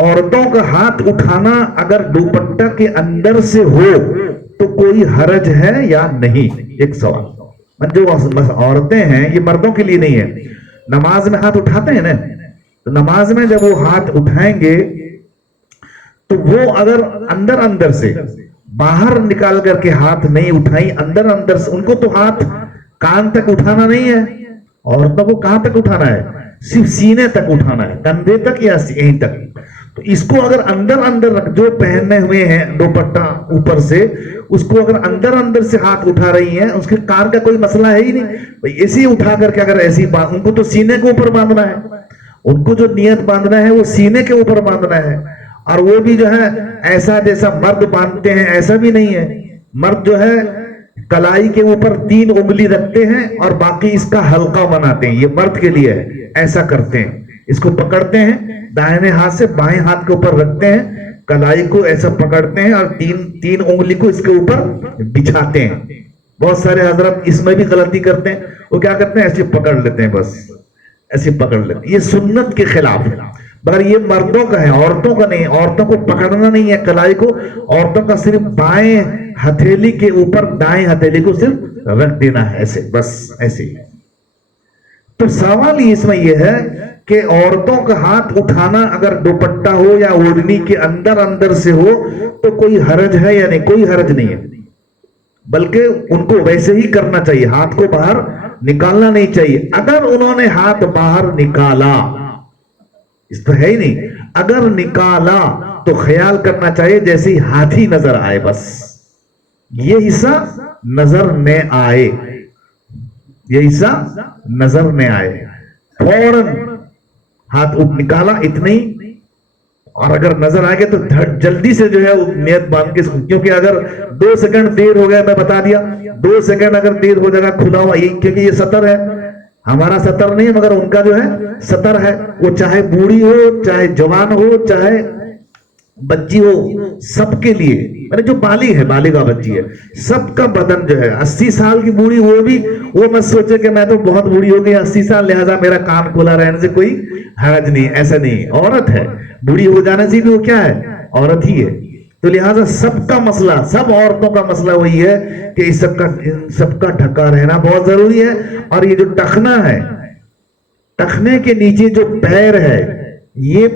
عورتوں کا ہاتھ اٹھانا اگر دوپٹہ کے اندر سے ہو تو کوئی حرج ہے یا نہیں؟ ایک سوال۔ جو عورتیں ہیں یہ مردوں کے لیے نہیں ہے، نماز میں ہاتھ اٹھاتے ہیں نا، تو نماز میں جب وہ ہاتھ اٹھائیں گے تو وہ اگر اندر سے باہر نکال کر کے ہاتھ نہیں اٹھائیں، اندر سے، ان کو تو ہاتھ کان تک اٹھانا نہیں ہے، عورتوں کو کہاں تک اٹھانا ہے؟ صرف سینے تک اٹھانا ہے، کندھے تک یا یہیں تک۔ تو اس کو اگر اندر جو پہنے ہوئے ہیں دوپٹہ اوپر سے، اس کو اگر اندر سے ہاتھ اٹھا رہی ہیں، اس کے کان کا کوئی مسئلہ ہے ہی نہیں، ایسے ہی اٹھا کر کے اگر ایسی بات، ان کو تو سینے کے اوپر باندھنا ہے، ان کو جو نیت باندھنا ہے وہ سینے کے اوپر باندھنا ہے، اور وہ بھی جو ہے ایسا جیسا مرد باندھتے ہیں ایسا بھی نہیں ہے۔ مرد جو ہے کلائی کے اوپر 3 انگلی رکھتے ہیں اور باقی اس کا حلقہ بناتے ہیں، یہ مرد کے لیے ہے، ایسا کرتے ہیں، اس کو پکڑتے ہیں دائیں ہاتھ سے بائیں ہاتھ کے اوپر رکھتے ہیں، کلائی کو ایسا پکڑتے ہیں اور 3 انگلی کو اس کے اوپر بچھاتے ہیں۔ بہت سارے حضرت اس میں بھی غلطی کرتے ہیں، وہ کیا کرتے ہیں؟ ایسے پکڑ لیتے ہیں، بس ایسے پکڑ لیتے ہیں، یہ سنت کے خلاف ہے، مگر یہ مردوں کا ہے، عورتوں کا نہیں۔ عورتوں کو پکڑنا نہیں ہے کلائی کو، عورتوں کا صرف بائیں ہتھیلی کے اوپر دائیں ہتھیلی کو صرف رکھ دینا ہے، ایسے، بس ایسے ہی۔ تو سوال اس میں یہ ہے کہ عورتوں کا ہاتھ اٹھانا اگر دوپٹہ ہو یا اوڑھنی کے اندر سے ہو تو کوئی حرج ہے یا نہیں؟ کوئی حرج نہیں ہے، بلکہ ان کو ویسے ہی کرنا چاہیے، ہاتھ کو باہر نکالنا نہیں چاہیے۔ اگر انہوں نے ہاتھ باہر نکالا، اس تو ہے ہی نہیں، اگر نکالا تو خیال کرنا چاہیے جیسے ہاتھی نظر آئے، بس یہ حصہ نظر نہ آئے، یہ حصہ نظر نہ آئے، فوراً ہاتھ نکالا اتنا ہی، اور اگر نظر آ گیا تو جلدی سے جو ہے وہ نیت باندھ کے، کیونکہ اگر 2 سیکنڈ دیر ہو گیا، میں بتا دیا 2 سیکنڈ اگر دیر ہو جائے گا کھلا ہوا، کیونکہ یہ سطر ہے، ہمارا سطر نہیں ہے مگر ان کا جو ہے سطر ہے، وہ چاہے بوڑھی ہو چاہے جوان ہو چاہے بچی ہو، سب کے لیے، یعنی جو بالغ ہے، بالغہ بچی ہے، سب کا بدن جو ہے، 80 سال کی بوڑھی وہ مت سوچے کہ میں تو بہت بوڑھی ہو گئی 80 سال لہذا میرا کان کھلا رہنے سے کوئی حرج نہیں، ایسا نہیں، عورت ہے، بوڑھی ہو جانے سے بھی وہ کیا ہے؟ عورت ہی ہے۔ تو لہذا سب کا مسئلہ، سب عورتوں کا مسئلہ وہی ہے کہ اس سب کا ڈھکا رہنا بہت ضروری ہے۔ اور یہ جو ٹخنا ہے، ٹخنے کے نیچے جو پیر ہے یہ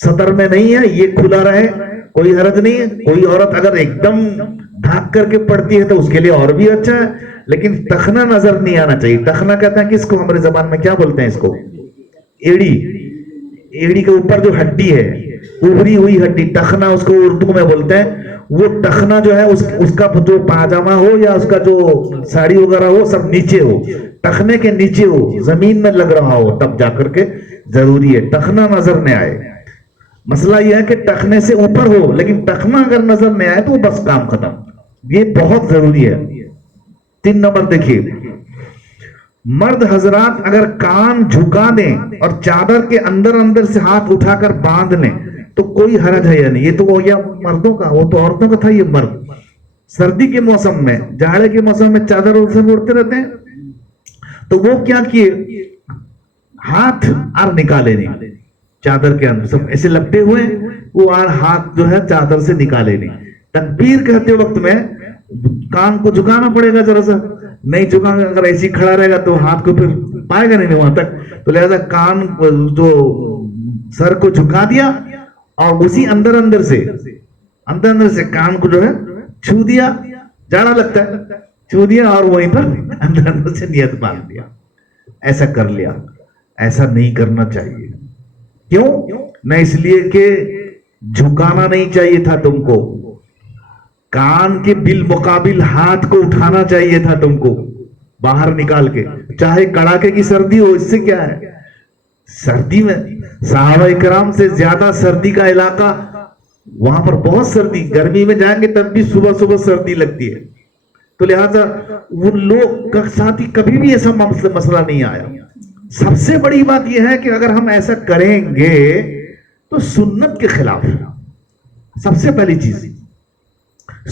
سطر میں نہیں ہے، یہ کھلا رہے، کوئی حرج نہیں ہے۔ کوئی عورت اگر ایک دم ڈھانک کر کے پڑتی ہے تو اس کے لیے اور بھی اچھا ہے، لیکن ٹخنا نظر نہیں آنا چاہیے۔ ٹخنا کہتے ہیں کس کو؟ ہمارے زبان میں کیا بولتے ہیں اس کو؟ ایڑی، ایڑی کے اوپر جو ہڈی ہے، ابھری ہوئی ہڈی، ٹخنا اس کو اردو میں بولتے ہیں۔ وہ ٹخنا جو ہے اس کا جو پاجامہ ہو یا اس کا جو ساڑی وغیرہ ہو سب نیچے ہو، ٹخنے کے نیچے ہو، زمین میں لگ رہا ہو، تب جا کر کے ضروری ہے، ٹخنا نظر نہ آئے۔ مسئلہ یہ ہے کہ ٹخنے سے اوپر ہو لیکن ٹخنا اگر نظر نہ آئے تو بس کام ختم، یہ بہت ضروری ہے۔ 3 نمبر دیکھیے، مرد حضرات اگر کان جھکا دیں اور چادر کے اندر سے ہاتھ اٹھا کر باندھ لیں تو کوئی حرج ہے یا نہیں؟ یہ تو ہو گیا مردوں کا، وہ تو عورتوں کا تھا۔ یہ مرد سردی کے موسم میں، جاڑے کے موسم میں چادر اڑتے رہتے ہیں، تو وہ کیا کیے؟ ہاتھ اور نکالے نہیں، چادر کے اندر سب ایسے لپٹے ہوئے، وہ ہاتھ جو ہے چادر سے نکالے نہیں۔ تکبیر کہتے وقت میں کان کو جھکانا پڑے گا، ذرا سا نہیں جھکا گا، اگر ایسی کھڑا رہے گا تو ہاتھ کو پھر پائے گا نہیں وہاں تک، تو لہذا کان جو سر کو جھکا دیا اور اسی اندر سے کان کو جو ہے چھو دیا، جاڑا لگتا ہے، چھو دیا اور وہیں پر اندر سے نیت باندھ دیا، ایسا کر لیا۔ ایسا نہیں کرنا چاہیے، کیوں؟ نہ اس لیے کہ جھکانا نہیں چاہیے تھا تم کو، کان کے بالمقابل ہاتھ کو اٹھانا چاہیے تھا تم کو باہر نکال کے، چاہے کڑاکے کی سردی ہو، اس سے کیا ہے؟ سردی میں صحابہ کرام سے زیادہ سردی کا علاقہ، وہاں پر بہت سردی، گرمی میں جائیں گے تب بھی صبح سردی لگتی ہے، تو لہذا ان لوگ کا ساتھ ہی کبھی بھی ایسا مسئلہ نہیں آیا۔ سب سے بڑی بات یہ ہے کہ اگر ہم ایسا کریں گے تو سنت کے خلاف، سب سے پہلی چیز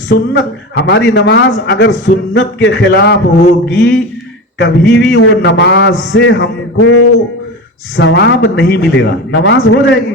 سنت، ہماری نماز اگر سنت کے خلاف ہوگی کبھی بھی وہ نماز سے ہم کو ثواب نہیں ملے گا۔ نماز ہو جائے گی،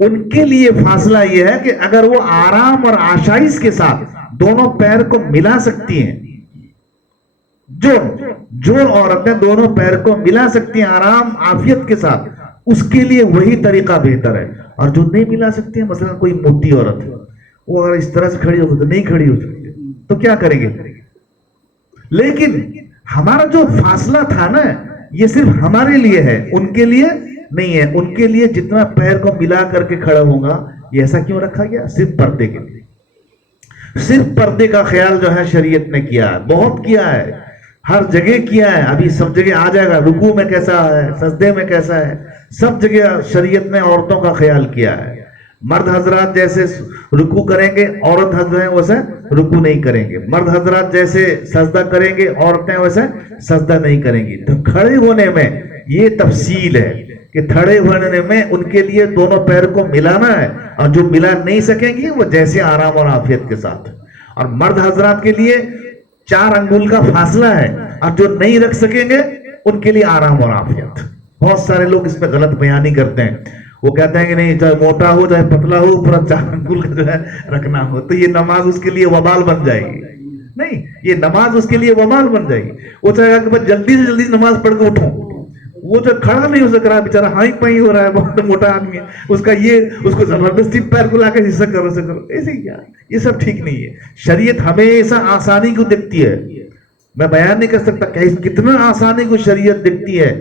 ان کے لیے فاصلہ یہ ہے کہ اگر وہ آرام اور آشائش کے ساتھ دونوں پیر کو ملا سکتی ہیں، جو عورتیں دونوں پیر کو ملا سکتی ہیں آرام عافیت کے ساتھ، اس کے لیے وہی طریقہ بہتر ہے. اور جو نہیں ملا سکتی ہیں، مثلا کوئی موٹی عورت ہے، وہ اگر اس طرح سے کھڑی ہو تو نہیں کھڑی ہو سکتی، تو کیا کریں گے؟ لیکن ہمارا جو فاصلہ تھا نا، یہ صرف ہمارے لیے ہے، ان کے لیے نہیں ہے. ان کے لیے جتنا پیر کو ملا کر کے کھڑا ہوگا، یہ ایسا کیوں رکھا گیا؟ صرف پردے کے لیے. صرف پردے کا خیال جو ہے شریعت نے کیا ہے، بہت کیا ہے، ہر جگہ کیا ہے. ابھی سب جگہ آ جائے گا، رکوع میں کیسا ہے، سجدے میں کیسا ہے، سب جگہ شریعت نے عورتوں کا خیال کیا ہے. مرد حضرات جیسے رکوع کریں گے، عورت حضرات ویسے رکوع نہیں کریں گے. مرد حضرات جیسے سجدہ کریں گے، عورتیں ویسے سجدہ نہیں کریں گی. تو کھڑے ہونے میں یہ تفصیل ہے کہ کھڑے ہونے میں ان کے لیے دونوں پیر کو ملانا ہے، اور جو ملا نہیں سکیں گی وہ جیسے آرام اور عافیت کے ساتھ. اور مرد حضرات کے لیے 4 انگل کا فاصلہ ہے، اور جو نہیں رکھ سکیں گے ان کے لیے آرام اور عافیت. بہت سارے لوگ اس میں غلط بیانی کرتے ہیں. وہ کہتے ہیں کہ نہیں، چاہے موٹا ہو چاہے پتلا ہو، پورا 4 انگل کا جو ہے رکھنا ہو، تو یہ نماز اس کے لیے وبال بن جائے گی. نہیں، یہ نماز اس کے لیے وبال بن جائے گی. وہ چاہے گا کہ میں جلدی سے جلدی نماز پڑھ کے اٹھوں، وہ جو کھڑا نہیں ہو سک رہا بیچارہ، ہائی پائی ہو رہا ہے، بہت موٹا آدمی ہے، اس کو زبردستی پیر کو لا کے حصہ کرو سے کرو، ایسے کیا؟ یہ سب ٹھیک نہیں ہے. شریعت ہمیشہ آسانی کو دیکھتی ہے. میں بیان نہیں کر سکتا کہ کتنا آسانی کو شریعت دیکھتی ہے.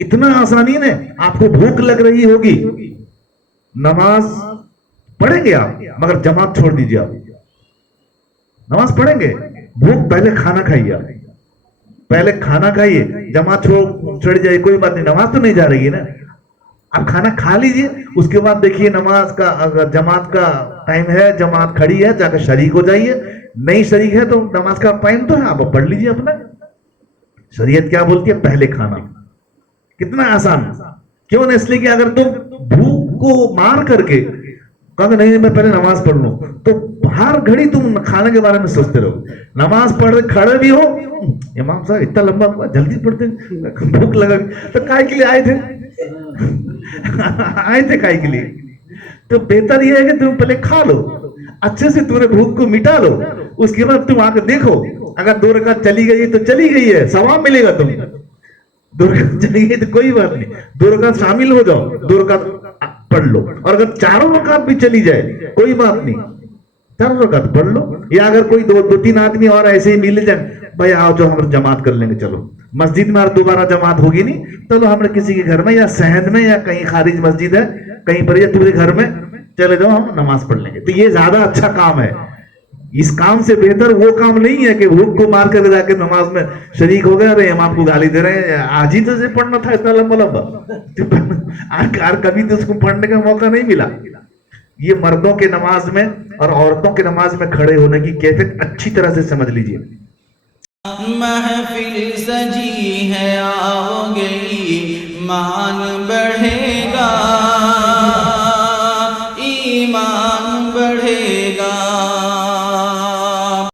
اتنا آسانی نے، آپ کو بھوک لگ رہی ہوگی، نماز پڑھیں گے آپ، مگر جماعت چھوڑ دیجیے. آپ نماز پڑھیں گے، بھوک، پہلے کھانا کھائیے. آپ پہلے کھانا کھائیے، جماعت چھوڑ جائے، کوئی بات نہیں، نماز تو نہیں جا رہی ہے نا. آپ کھانا کھا لیجئے، اس کے بعد دیکھیے نماز کا، اگر جماعت کا ٹائم ہے، جماعت کھڑی ہے، جا کے شریک ہو جائیے. نہیں شریک ہے تو نماز کا ٹائم تو ہے، آپ پڑھ لیجئے اپنا. شریعت کیا بولتی ہے؟ پہلے کھانا. کتنا آسان. کیوں نہ؟ اس لیے کہ اگر تم بھوک کو مار کر کے کہا نہیں میں پہلے نماز پڑھ لوں، تو ہر گھڑی تم کھانے کے بارے میں سوچتے رہو. نماز پڑھ کھڑے بھی ہو، امام صاحب اتنا لمبا ہوا، جلدی پڑھتے، بھوک لگا، تو کائے کے لیے آئے تھے؟ آئے تھے کائے کے لیے؟ تو بہتر یہ ہے کہ تم پہلے کھا لو، اچھے سے تمہیں بھوک کو مٹا لو، اس کے بعد تم آ کے دیکھو. اگر 2 رکعت چلی گئی تو چلی گئی ہے، ثواب ملے گا. تم 2 رکعت چلی گئی تو کوئی بات نہیں، 2 رکعت شامل ہو جاؤ، 2 رکعت پڑھ لو. اور اگر 4 رکعت بھی چلی جائے کوئی بات نہیں، 4 رکعت پڑھ لو. یا اگر کوئی 2-3 آدمی اور ایسے ہی مل جائیں، بھائی آؤ جو ہم جماعت کر لیں گے، چلو مسجد میں دوبارہ جماعت ہوگی نہیں، چلو ہم نے کسی کے گھر میں یا صحن میں یا کہیں خارج مسجد ہے کہیں پر، یا تمہارے گھر میں چلے جاؤ، ہم نماز پڑھ لیں گے. تو یہ زیادہ اچھا کام ہے. اس کام سے بہتر وہ کام نہیں ہے کہ بھوک کو مار کر جا کے نماز میں شریک ہو گئے. ارے امام کو گالی دے رہے ہیں، آج ہی تو سے پڑھنا تھا اتنا لمبا لمبا، کبھی تو اس کو پڑھنے کا موقع نہیں ملا. یہ مردوں کے نماز میں اور عورتوں کے نماز میں کھڑے ہونے کی کیفیت اچھی طرح سے سمجھ لیجئے. محفل سجی ہے آ گئی، مان